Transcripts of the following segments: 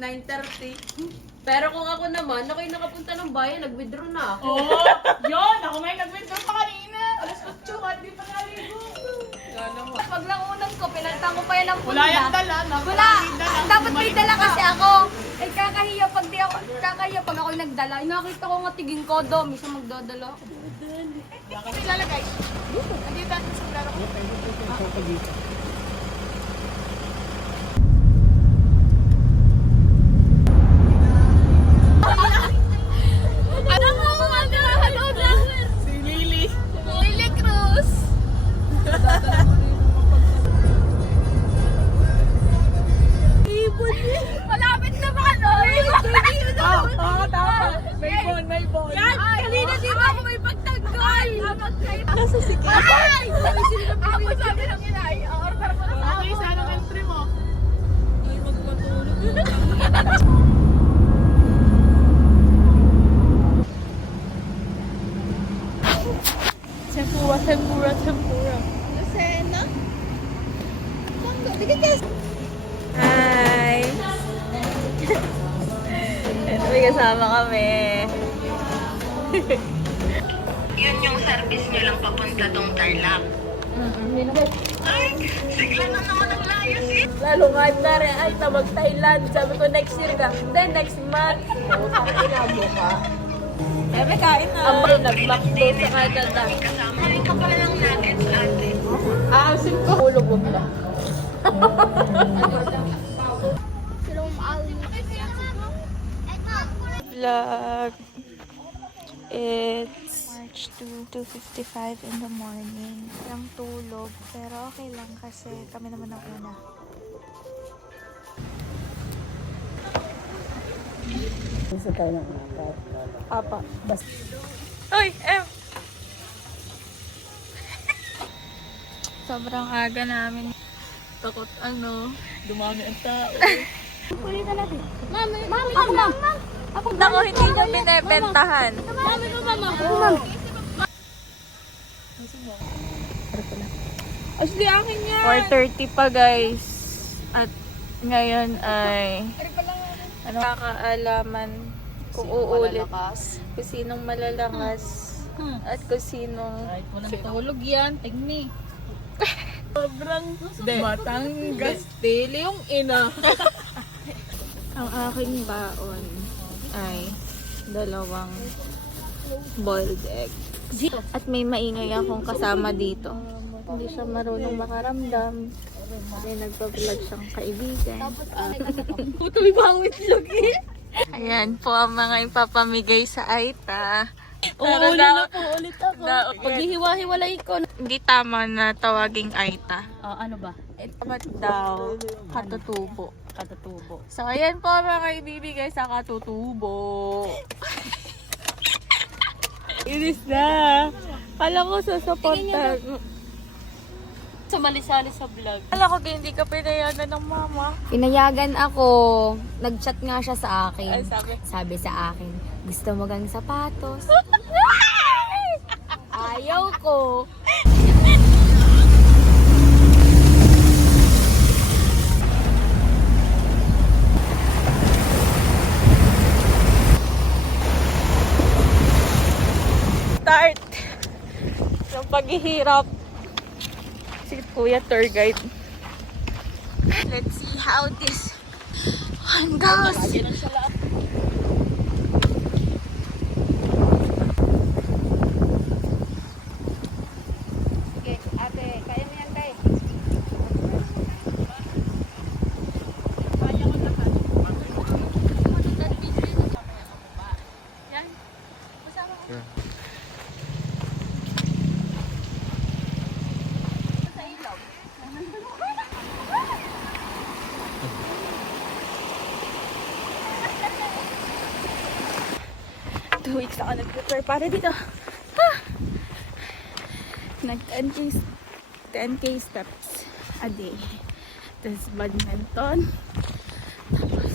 9:30. Pero kung ako naman, ako'y nakapunta ng bayan, nag-withdraw na ako. Oo, yun! Ako may nag-withdraw pa kanina. Alas 8, at di pa naligo. Pag langunan ko, pinagtang ko pa yan ang Wala yung dala. Wala! Dapat may dala kasi ako. Eh, kakahiya pag di ako, kakahiya pag ako'y nagdala. Nakita ko nga tiging ko do, misa magdadala ako. Kasi lalagay. Andito natin sa laro. Si Lily. Lily Cruz! Malapit na ba ano? Oo, tama. May bon. Yan! Kanina di ba ako may pagtanggol? Nasa sige. Ay! Ako sabi ng inay. Order mo na sa Okay, sa anong entry mo? Tempura. Lucena? Mangga. Bigay ka. Hi! Ito may kasama kami. Yun yung service nyo lang papunta tong Tarlac. Ay, sigla na naman ang layas eh. Lalo nga na rin, ay, mag-Thailand. Sabi ko, next year ka. Then, next month. Oo, sabi ko, ilabo ka. Eh, may kain na. Ang bro, nag-McDo sa Canada. Kasama rin ka pala ng nuggets ate. Aasin ko. Hulog mo na. Vlog. It's March 2, 2:55 in the morning. Walang tulog, pero okay lang kasi kami naman ang una. Isa tayo ng apat. Apa. Bas. Uy, Em! Sobrang aga namin. Takot ano. Dumami ang tao. Ako, hindi nyo binibentahan. Asli, akin yan. 4:30 pa guys. At ngayon ay kakaalaman kung uulit kung sinong malalakas at kung sinong Kahit walang tulog yan, tigni. Sobrang Batangas. Tili yung ina. ang aking baon ay 2 boiled egg. At may maingay akong kasama dito. Hindi siya marunong makaramdam. May nagpa-vlog siyang kaibigan. Putuloy ba ang itlog eh? Ayan po ang mga ipapamigay sa Aita. Uulit na po, ulit ako. Paghihiwa-hiwalay ko. Hindi tama na tawaging Aita. Ano ba? Dapat daw katutubo. Katatubo. So, ayan po ang mga ibibigay sa katutubo. Inis na. Kala ko susuporta. Sa malisali sa vlog. Alam ko hindi ka pinayagan ng mama. Pinayagan ako. Nag-chat nga siya sa akin. Ay, sabi. Sabi sa akin, gusto mo gang sapatos? Ayaw ko. Start yung paghihirap. Si Kuya Tour Guide. Let's see how this one goes. Sige, ate, kaya mo yan, kaya. Two weeks ako nag-prepare para dito. Nag 10k steps a day. Tapos badminton. Tapos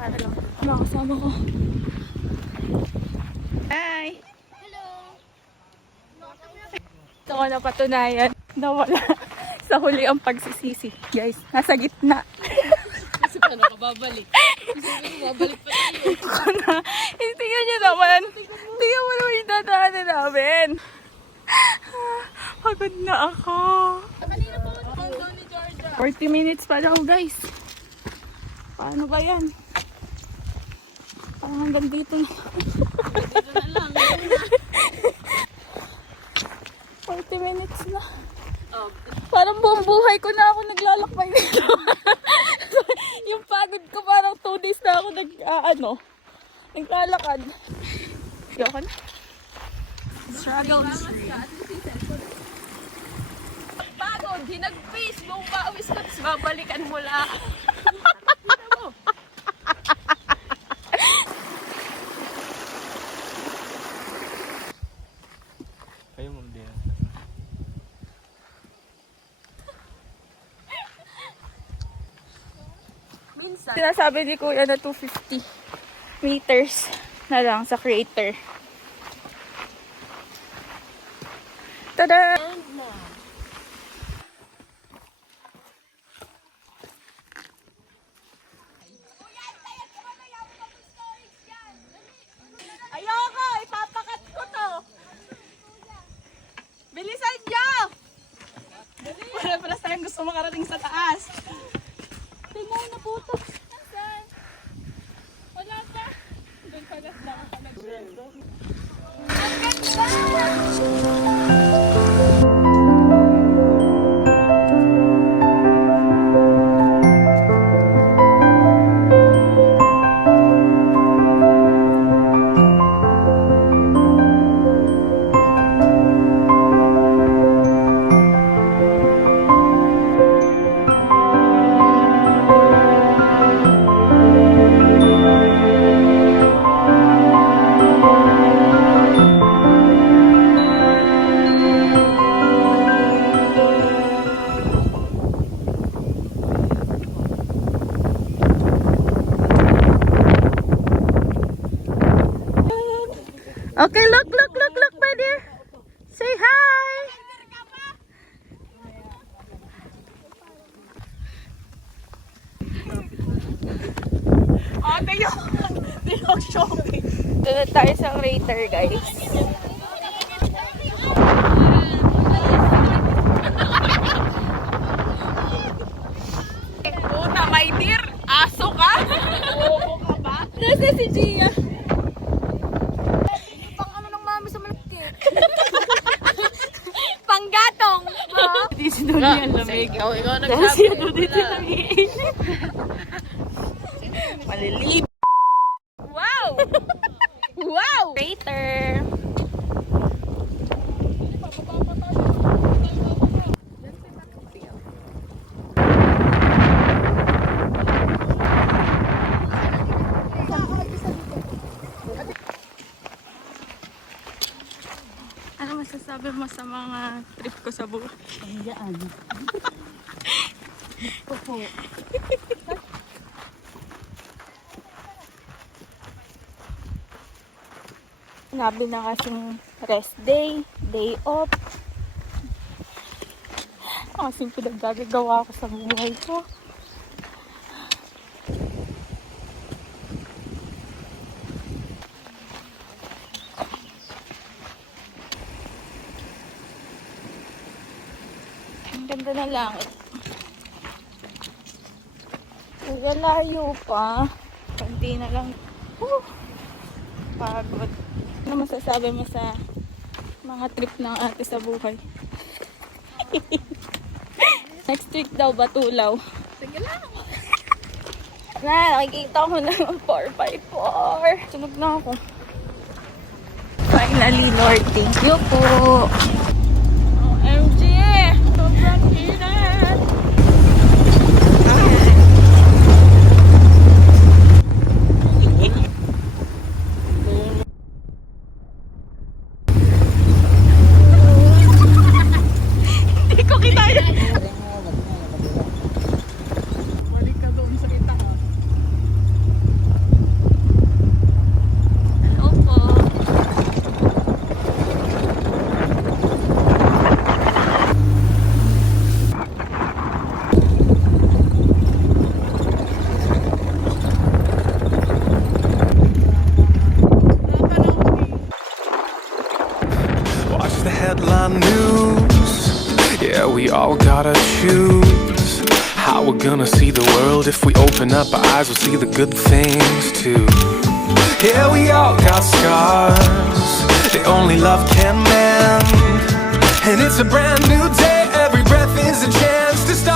para lang makasama ko. Hi! Hello! Ito ko napatunayan na wala sa huli ang pagsisisi. Guys, nasa gitna. Kasi paano ka babalik. Babalik pa tayo. Tingnan nyo naman. Tingnan mo naman yung dadaanan namin. Pagod na ako. 40 minutes pa daw, guys. Paano ba yan? Parang hanggang dito na. Dito na lang. 40 minutes na. Oh, Parang buong buhay ko na ako naglalakbay dito. Yung pagod ko parang 2 days na ako naglalakad. Yoko na. Struggles. pagod, hinagpis, buong pawis ko, tapos babalikan mo lang. Kayo mo din. Minsan. Sinasabi ni Kuya na 250 meters na lang sa crater. Tada! Ayoko! Ipapakat ko to! Bilisan niyo! Wala pala tayong gusto makarating sa taas. Tingnan mo na puto. Nasaan? Wala pa. Doon pala sa Okay, look, my dear. Say hi. Ate yung shopping. Doon na tayo sa crater, guys. Puta, my dear. Aso ka? Oo ka ba? Nasa si Gia. Pang ano ng mami sa malakit. Panggatong. Hindi si Dodi ang lamig. Ikaw Kasi nagsabi. si Dodi ito nangiinit. Malilib. Wow! Wow! Crater. Ano masasabi mo sa mga trip ko sa buhay? Sinabi na kasing rest day, day off. Kasing pinaggagawa ko sa buhay ko. Ang ganda ng langit. Kaya layo pa. Kunti na lang. Pagod. Ano masasabi mo sa mga trip ng ate sa buhay? Next week daw, Batulaw. Sige lang. Na, nakikita ko na 4x4. Sunog na ako. Finally, Lord, thank you po. OMG! Sobrang init! Hindi ko kinaya. Balik ka doon sa kita ka. Hello po. gotta choose how we're gonna see the world. If we open up our eyes, we'll see the good things too. Yeah, we all got scars that only love can mend, and it's a brand new day. Every breath is a chance to start